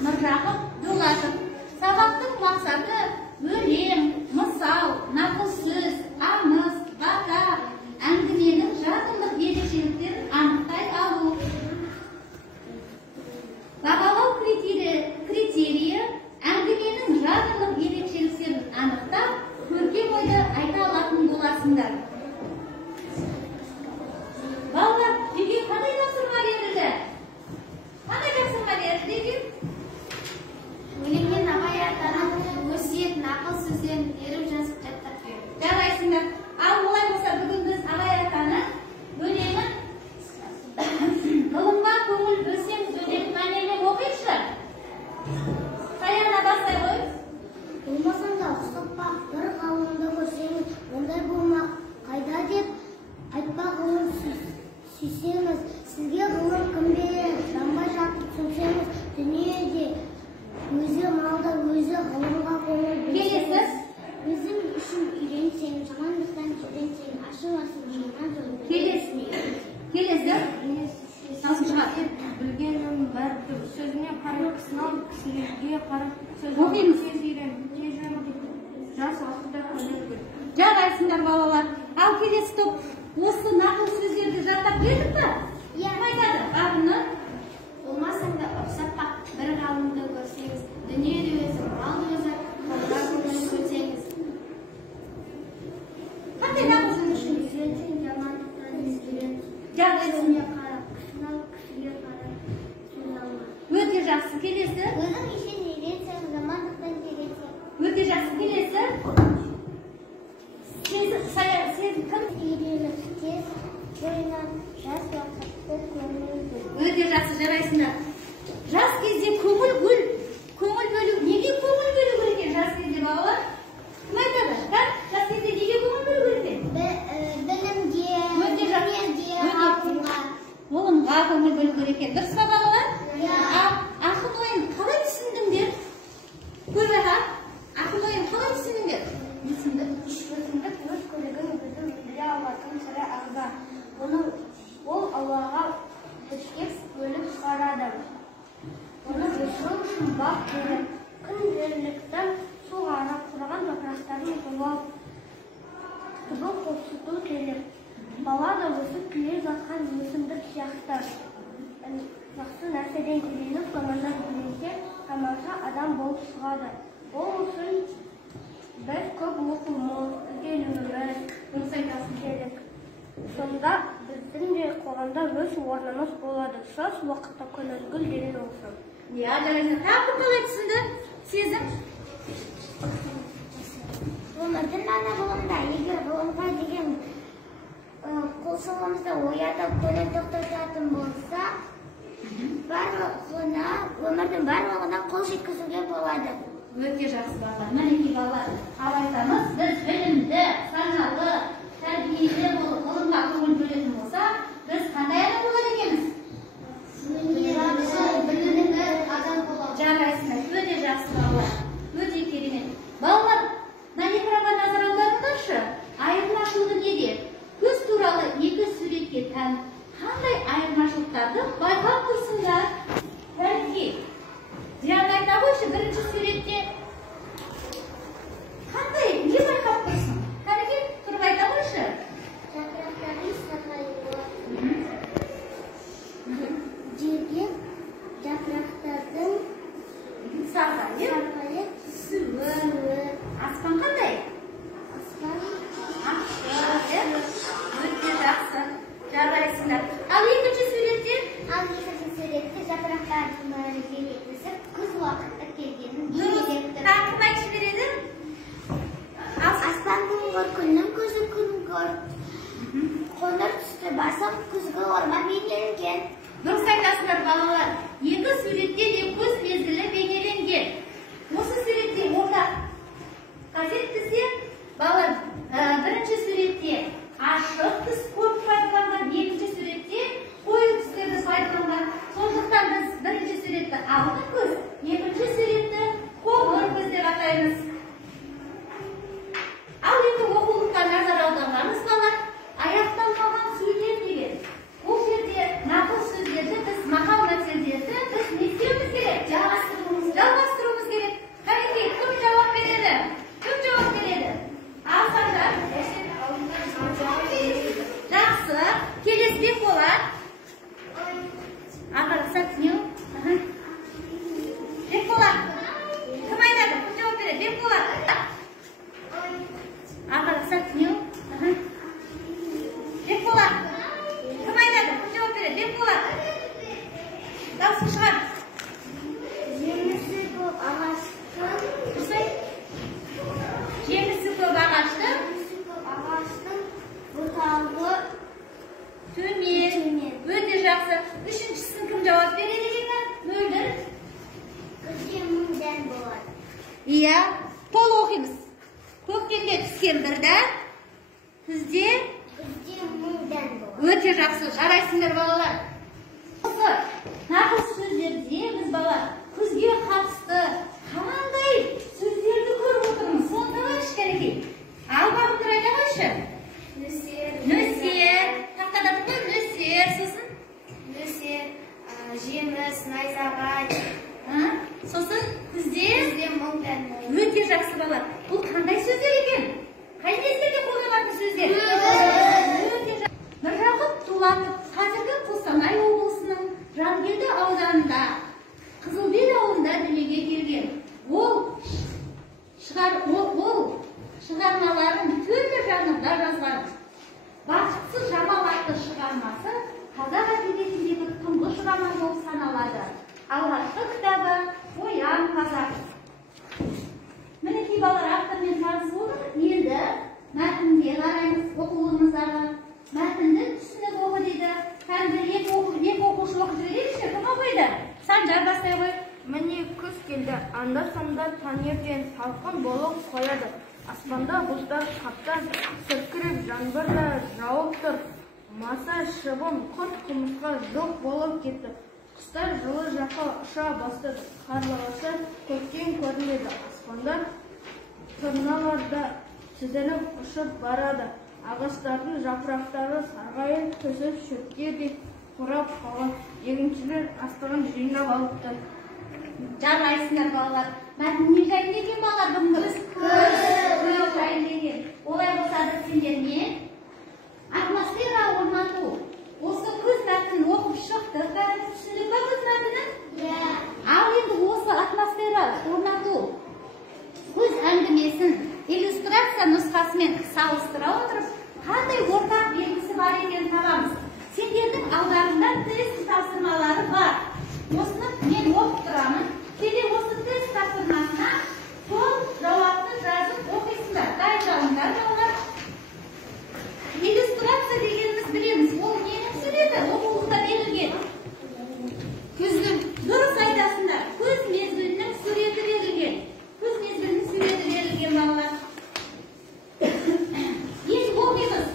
Нұржақып Дулатов. Сабақтың мақсаты өлең, мысал, нақыл сөз, аңыз, бата, әңгіменің жазылық ерекшеліктерін анықтай алу. Бағалау критерийі әңгіменің жазылық ерекшеліктерін анықтап, көркем ойды айта алатын боласыңдар. Балалар, үйге қандай тапсырма берілді? Қандай тапсырма берілді екен? Өлеңнен абай атаның өсиет, нақыл сөздерін беріп жазып жаттап берді. Жарайсыңдар. Ал олай болса бүгін біз абай атаның өлеңін ғылымға көңіл бөлсеңіз өлеңін мәнерлеп оқиықшы. Саяна бастай ғой. Болмасаң да ұқсатпа, бір ғалымды көрсеңіз, ондай болмақ қайда деп айтпа ғылым сүйсеңіз, сізге ғылым кім берер, жанбай жатып түсінсеңіз, дүниеде өзі малда, өзі ғылымға көңіл Келесіз. Өзің үшін үйренсең, жамандықтан жиренсең, ашыласың жинан жолы. Келесіз. Білгенім бар сөзіне қарап, сынау кісілерге қарап, Оқимыз. тез үйрен, тез жөн, жас уақытта көрер. Жарайсыңдар балалар. Ал келесі топ осы нақыл сөздерді жаттап бердік па? Кім айтады? Арыны. Болмасаң да ұқсатпа, бір ғалымды көрсеңіз, дүниеде өзі, мал өзі, қолға көңіл бөлсеңіз. Қандай нақыл сөз? Үйренсең, жамандықтан ескерен. Жарайсыңдар. Қарап, сынау кісіге қарап, сөз алма. Өте жақсы. Келесі. Өзің үшін үйренсең, жамандықтан жиренсең. Өте жақсы. Келесі. Сен кім? Үйреніп тез, жойнан, жас уақытты көңіл бөл. Өте жақсы. Жарайсыңдар. Жас кезде көңіл бөлу. Неге көңіл бөлу керек екен жас кезде балалар? Кім айтады? Жас кезде неге көңіл бөлу керек екен? Білімге, өнерге, ғылымға. Ғылымға көңіл бөлу керек екен. Дұрыс па балалар? Иә. Ақын ойын қалай түсіндіңдер? Көрбаға, ақын ойын қалай түсіндіңдер? Өзіндік өз көлігін өзі білдіре алатын сірі ағза. Ол Аллаға біткен бөліп шығарады. Оны өсіру үшін бақ керек. Күнделіктен суғарып, құраған топырақтарын жолау, түбі қосыту керек. Бала да өсіп келе жатқан өсімдік сияқты. Жақсы нәрседен үйреніп, көңілден үйренсе, тамаша адам болып шығады. Ол үшін біз көп оқуымыз, үйренуіміз, керек. Сонда біздің де қоғамда өз орнымыз болады. Жас уақытта көңіл деген olsun. Ya, жарайсың. Тағы қалай түсінді? Сезім? Өмірдің мәні ғылымда, егер ғылымға деген құлшылығымызды оятып, көңіл тоқтататын болса, өмірдің барлығына қол жеткізуге болады. Өте жақсы балалар. Мінекей балалар, қалайтамыз, біз білімді, саналы, тәрбиелі болып ғылымға көңіл бөлетін болса, біз қандай адам болады екенбіз? Білімді адам болады. Жарайсыңдар. Өте жақсы балалар. Өте керемет. Балалар, мына экранға назар аударыңдаршы. Айырмашылығы неде? Көз туралы екі суретке тән қандай айырмашылықтарды байқап тұрсыңдар? Тәрбие. Зиян айта қойшы, бірінші суретте қандай не байқап тұрсың? Кәнекей, тұрып айта қойшы. Жапырақтардың сарғаюы. Жерге жапырақтардың Сарғайып, суы. Аспан қандай? аспан Ашық. Өте жақсы. Жарайсыңдар. Ал екінші суретте? Ал екінші суретте жапырақтардың беретісі күз уақыты келгенін білдіреді. Кім айтып береді? Аспан күңгір, күннің көзі күңгір. Қоңыр түсті басым күзгі орман бейнеленген. Дұрыс айтасыңдар балалар. Екі суретте де күз мезгілі бейнеленген. Осы суретте ортақ қасиет бізде балалар, бірінші суретте ашық түс көп пайдаланған, екінші суретте қою түстерді пайдаланған. Сондықтан біз бірінші суретті алтын көз, екінші суретті қоңыр көз деп атаймыз. Ал енді оқулыққа назар аударғанымыз балалар, аяқталмаған сөйлем деген. Бұл жерде нақыл сөздерді біз, мақал мәтелдерді біз не істеуіміз керек? Жалғастыруымыз Өте жақсы. Үшіншісін кім жауап береді екен? Мөлдір. Күзде мұңдан болады. Иә, толық оқимыз. Көктемде түскен бірді, күзде мұңдан болады. өте жақсы. Жарайсыңдар балалар. Осы нақыл сөздерде біз бала күзге қатысты қандай сөздерді көріп отырмыз? Соны талайшы кәлекей. Ал бағындыр айта қойшы. Нөсер. Тақтада тұқы нөсер. Сосын? Нөсер, жеміс, найзағай. Сосын күзде Мұңдан болады. өте жақсы бала. Бұл қандай сөздер екен? Қай мезгілде қолданылатын сөздер? Өте жақсы. Міржақып Дулатов қазіргі Қостанай облысының Жангелді ауданында Қызылбел ауылында дүниеге келген. Ол шығармаларын түрлі жанрда жазған. Бақытсыз жамал атты шығармасы қазақ әдебиетіндегі тұңғыш роман болып саналады. Алғашқы кітабы Оян қазақ. Мінекей балалар, автормен таныс болдық. Енді мәтінге қараймыз, оқуларыңыздағы. Мәтінді түсініп оқы дейді. Кәдімгі екі оқушы оқып жіберейікші, кім оқиды? Санжар бастай қой. Міне күз келді, анда-санда таңертең салқын болып қояды. Аспанда бұлттар қаптан сіркіреп, жаңбыр да жауып тұр. Маса шыбын құрт-құмырсқа жоқ болып кетті. Құстар жылы жаққа ұша бастады. Қарлығашы көктен көрінеді. Аспанда тырналарда тізіліп ұшып барады. Ағаштардың жапырақтары сарғайып түсіп шөпке де құрап қалған. Егіншілер астығын жинап алыпты. Жарайсыңдар балалар. Мәтін не жайында екен балалар бүгінгі? Күз жайында екен. Олай болса да сендер не? Атмосфера орнату. Осы күз мәтінін оқып шықты. Түсіндік па күз мәтінін? Ал енді осы атмосфера орнату күз әңгімесін иллюстрация нұсқасымен салыстыра отырып, қандай ортақ белгісі бар екенін табамыз. Сендердің алдарында тест тапсырмалары бар. Осыны мен оқып тұрамын. Келе осы тест тапсырмасына сол жауапты жазып оқисыңдар. Дайындалыңдар балалар. Иллюстрация дегеніміз білеміз. Ол ненің суреті? Оқулықта берілген. Күздің дұрыс айтасыңдар. Күз мезгілінің суреті берілген. Күз мезгілінің суреті берілген балалар. Енді оқимыз.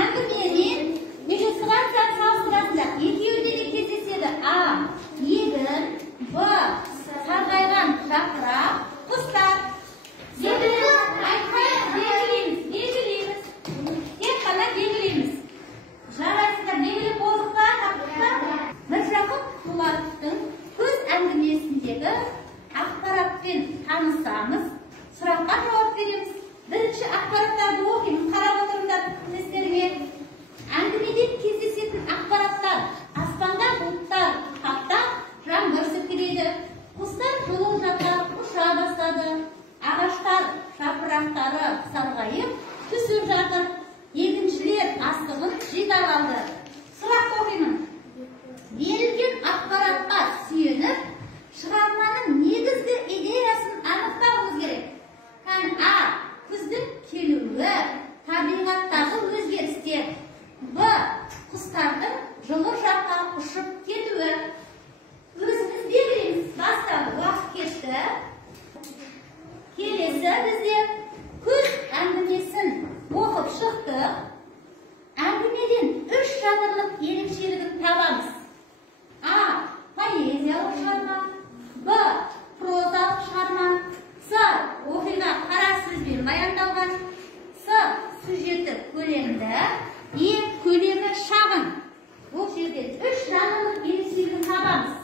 Әңгіменен иллюстрацияны салыстырасыңдар. Екеуінде де кездеседі. А. Егін. Б. Сарғайған жапырақ. Құстар. Белгілейміз. Тек қана белгілейміз. Жарайсыңдар, белгілеп болдық па? Міржақып Дулатовтың күз әңгімесіндегі ақпаратпен танысамыз, сұраққа жауап береміз. Бірінші ақпараттарды оқимын, қарап отырыңдар тестеріңе. Әңгімеде кездесетін ақпараттар: аспанда бұлттар қаптап, жаңбыр сіркіреді. Құстар жылы жаққа ұша бастады. Ағаштар жапырақтары сарғайып түсіп жатыр. Егіншілер астығын жинап алды. Сұрақ оқимын. Берілген ақпаратқа сүйеніп, шығарманың негізгі идеясын анықтауымыз керек. Пән А. Күздің келуі, табиғаттағы өзгерістер. Б. Құстардың жылы жаққа ұшып кетуі. Өзіміз белгілейміз. Бастапқы уақыт кешті. Келесі бізде күз әңгімесін оқып шықтық. Әңгімеден 3 жанрлық ерекшелігін табамыз. А. Поэзиялық шығарма. Б. Прозалық шығарма. С. Оқиға қара сөзбен баяндалған. С. Сюжеті көлемді. Е. Көлемі шағын. Бұл жерде 3 жанрлық ерекшелігін табамыз.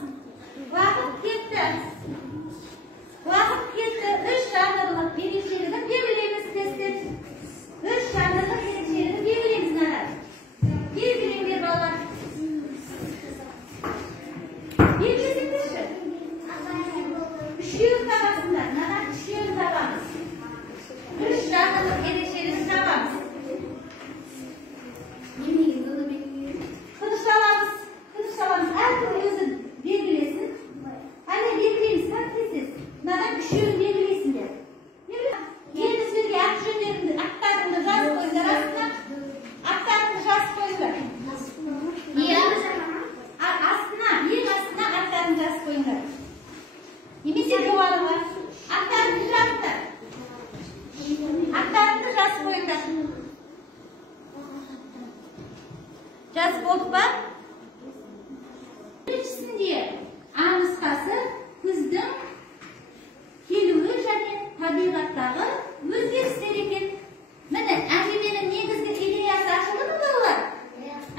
Уақыт кетті. 3 жанрлық ерекшелігін белгілейміз тесттен. 3 жанрлық ерекшелігін белгілейміз. Белгілеңдер балалар. Белгілесеңдерші. Үшеуін табасыңдар. Үшеуін табамыз. 3 жанрлық ерекшелігін табамыз. Тынышталамыз. Жазып болдық па? Біріншісінде А нұсқасы күздің келуі және табиғаттағы өзгерістер екен. Міне, әңгіменің негізгі идеясы ашылды ма балалар?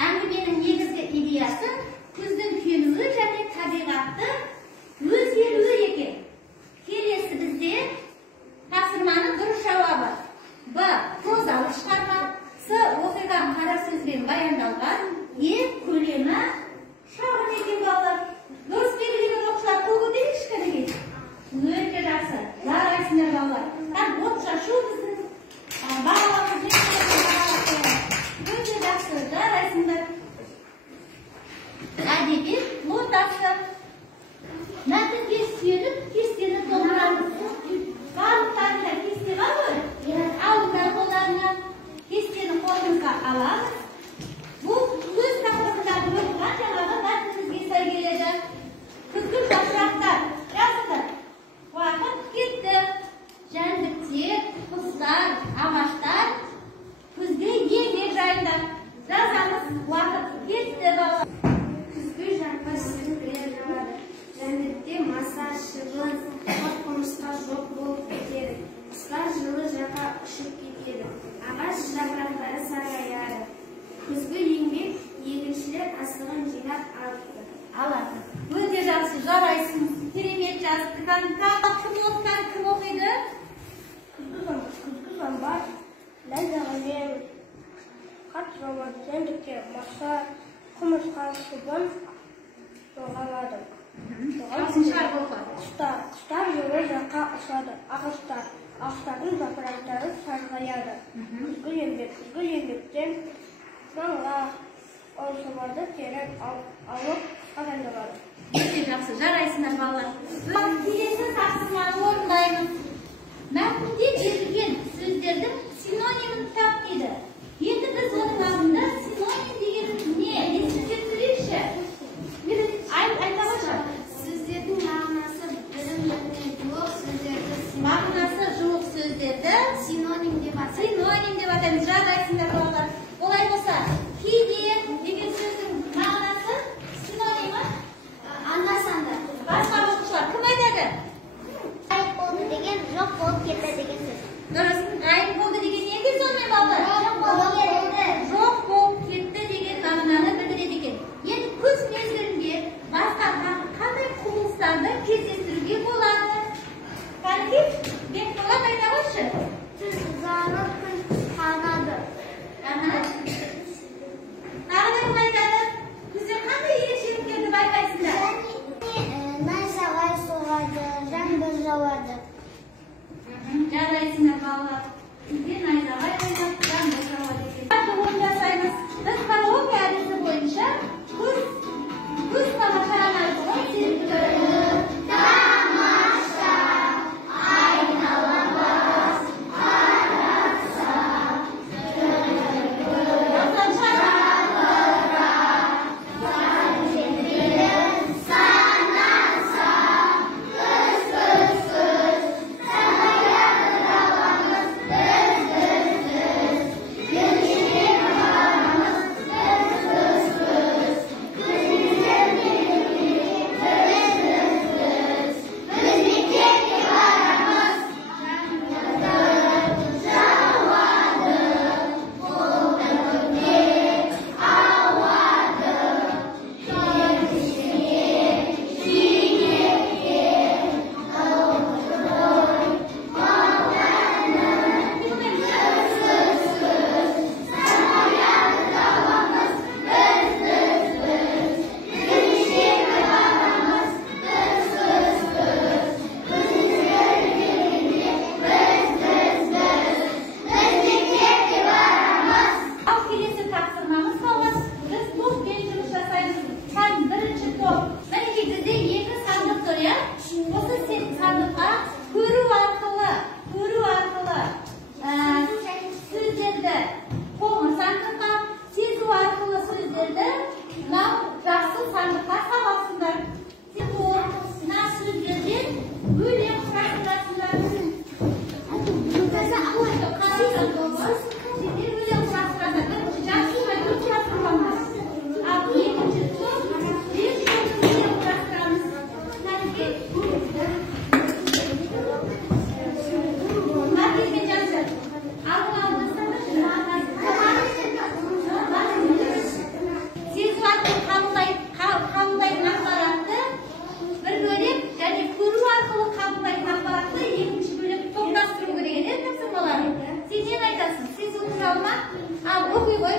Әңгіменің негізгі идеясы күздің келуі және табиғатты өзгеруі екен. Келесі бізде тапсырманың дұрыс жауабы. Б. Прозалық шығарма. С. Оқиғаның қара сөзбен баяндалған. Е. Көлемі шағын екен балалар. Дұрыс берілген оқушылар қол көтерейікші кәдеге. Өте жақсы. Жарайсыңдар балалар. От шашу біздің балаларымыз өте жақсы. Жарайсыңдар. Әдебиет ортасы. Мәтінге сүйеніп, кестені толтырамыз. Барлықтарында кесте бар ғой? Алдында қолдарына кестені қолымызға аламыз. Бұл өз тақырыбындағы оқыған жаңағы мәтінімізге сай келеді. Күзгі жапырақтар жазылды. Уақыт кетті. Жәндіктер, құстар, ағаштар күзде еңбек жайында жазамыз. Уақыт кетті балалар. Күзгі жапыр сіздің кірер жауады. Жәндікте маса, шығын, құмырсқа жоқ болып кетеді. Құстар жылы жаққа ұшып кетеді. Ағаш жапырақтары сарғаяды. Күзгі еңбек егіншілер асығын жинап алады. Өте жақсы, жарайсың. Керемет жазды. Кім оқыған, кім оқиды? Күзгі заңбар, ләззағымен, қат жауады. Жәндікте маса, құмырсқа, шығын жоғалады. Құстар жылы жаққа ұшады. Ағаштардың жапырақтары сарғаяды. Күзгі еңбектен маңға ауысымарды терек алып қағайындалады. Өте жақсы, жарайсыңдар балалар. Келесі тапсырманы орындаймыз. Мәтінде берілген сөздердің синонимін тап дейді. Енді біз оның алдында синоним деген не? Есіңізге түсірейікші? Айтпақшы. Сөздердің мағынасы бірін-біріне жуық сөздерді Мағынасы жуық сөздерді синоним деп атайды. синоним деп атаймыз. Жарайсыңдар балалар. Олай болса, кейде деген сөздің мағынасы синонимі Анда-санда. басқа оқушылар кім айтады? Ғайып болды деген жоқ болып кетті деген сөз. Дұрыс. Ғайып болды деген не екен сонымен балалар?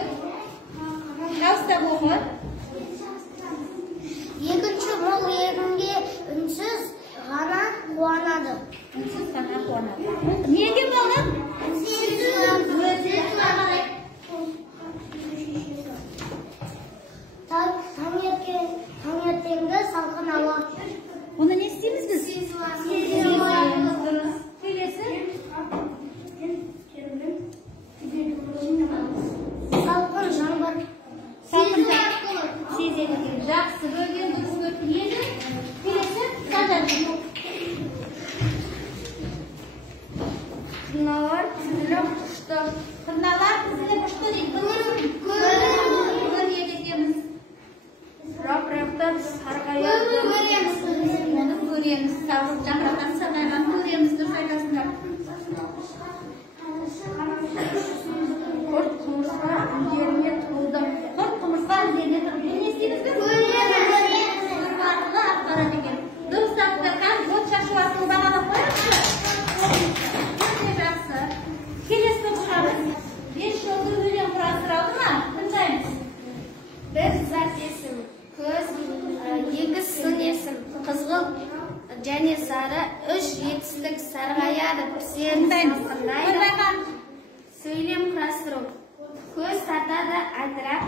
қой. Дауыстап оқы. Екінші мол егінге үнсіз ғана қуанады. Үнсіз ғана қуанады. Неге болды? Таңертеңгі салқын ауа. Оны не істейміз біз? Келесі. Салқын жаңбыр. Сезеді. Жақсы бөлген дұрыс еді. Келесі. Сажат. Тырналар тізіліп ұшты. Тырналар тізіліп ұшты дейді. Көреміз. Жапырақтар сарғаяды. Оны көреміз. Жапырақтар сарғайған көреміз. Дұрыс айтасыңдар. Құрт құмырсқа үндеріне тұлды. Құрт құмырсқа үндеріне тұлды. Не істейміз біз? Дұрыс аттарған от шашу арқылы бағалап қояқшы. Жақсы. Келесі ұшамыз. 5 жолды өлең құрастырады ма? Тыңдаймыз. Бір зат есім, көз, екі сын есім, қызғылт және сары, үш жетістік сарғаяды, пісерін салқындайды, сөйлем құрастыру, көз тартады, айдырақ,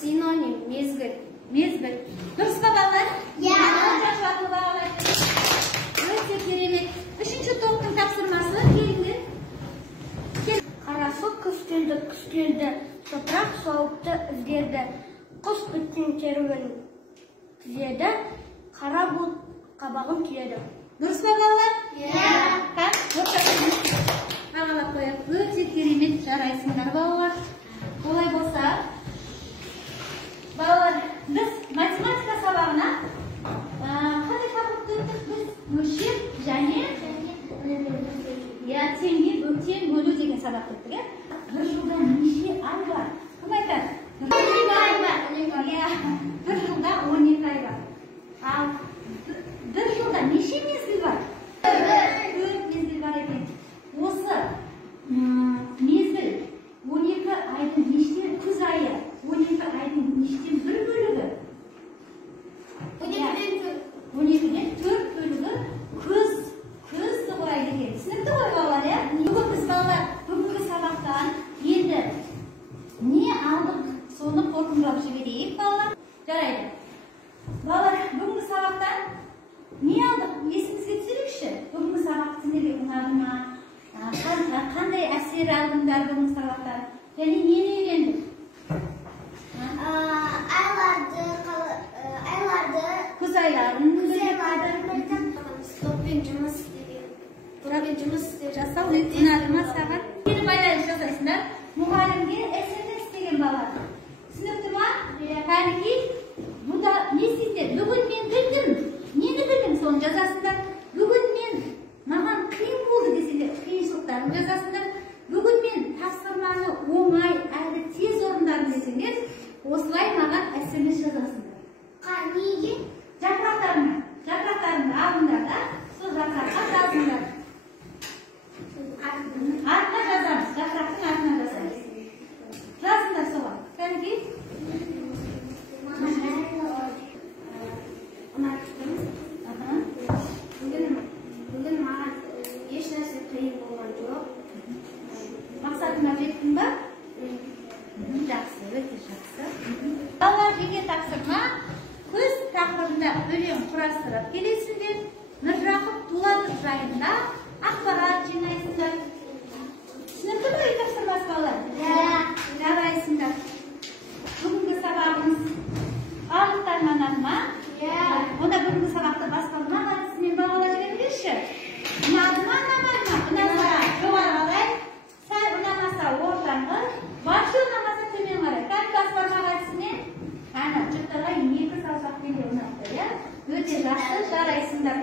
синоним, мезгіл. Мезгіл. Дұрыс па балалар? Өте керемет. Үшінші топтың тапсырмасы келіңдер. Қарасы күстелді, топырақ сауыпты ізгерді, құс біткен керуен түзеді, қара бұлт қабағын киеді. Дұрыс па балалар? Бағалап қояйық. Өте керемет жарайсыңдар балалар. Олай болса, балалар, біз математика сабағына қандай тақырыпты өттік? Біз өлшем және теңге, бөлтен, бөлу деген сабақ өттік. Бір жылда неше ай бар? Кім айтады? 12 ай бар. Бір жылда 12 ай бар. Ал бір жылда неше мезгіл бар? 4 мезгіл бар екен. Осы мезгіл 12 айдың нештен күз айы, 12 айдың нештен бір бөлігі? 12-ден 4 бөлігі күзді құрайды екен. Түсінікті ғой балалар, иә? Бүгін біз балалар бүгінгі сабақтан енді не алдық, соны қорытындылап жіберейік балалар. Жарайды. Балалар, бүгінгі сабақтан не алдық? Есіңізге түсірейікші. Бүгінгі сабақ сіздерге ұнады ма? Қандай әсер алдыңдар бүгінгі сабақтан? Және нені үйрендік? Күз айларын Стоппен жұмыс істеген. Бұрамен жұмыс жасау ұнады ма саған? Нені байланыс жасайсыңдар? Мұғалімге SMS деген балалар. Түсінікті ма? Кәнекей, бұнда не істейсіздер? Бүгін мен білдім. Нені білдім? Соны жазасыңдар. Бүгін мен маған қиын болды десеңдер, қиыншылықтарын жазасыңдар. Бүгін мен тапсырманы оңай, әрі тез орындадым десеңдер, осылай маған SMS жазасыңдар. Неге? Жапырақтарыңды алыңдар да, сол жапыраққа жазыңдар. Артына жазамыз, жапырақтың артына жазамыз. Жазыңдар соған. Кәнекей? Бүгін маған еш нәрсе қиын болған жоқ. Мақсатыңа жеттің ба? Жақсы, өте жақсы. Балалар жеке тапсырма, күз тақырыбында өлең құрастырып келесіңдер. Міржақып Дулатов жайында ақпарат жинайсыңдар. Түсінікті ме үй тапсырмасы балалар? Жарайсыңдар. Бүгінгі сабағымыз барлықтарына ұнады ма? Онда бүгінгі сабақты басқалына қатысымен бағалай беріңдерші. Ұнады ма, ұнамады ма? Ұнаса жоғары қарай, сәл ұнамаса ортаңғы, барша ұнамаса төмен қарай. Кән басқалына қатысымен жұрттарға 2 саусақпен де ұнатты. Өте жақсы жарайсыңдар.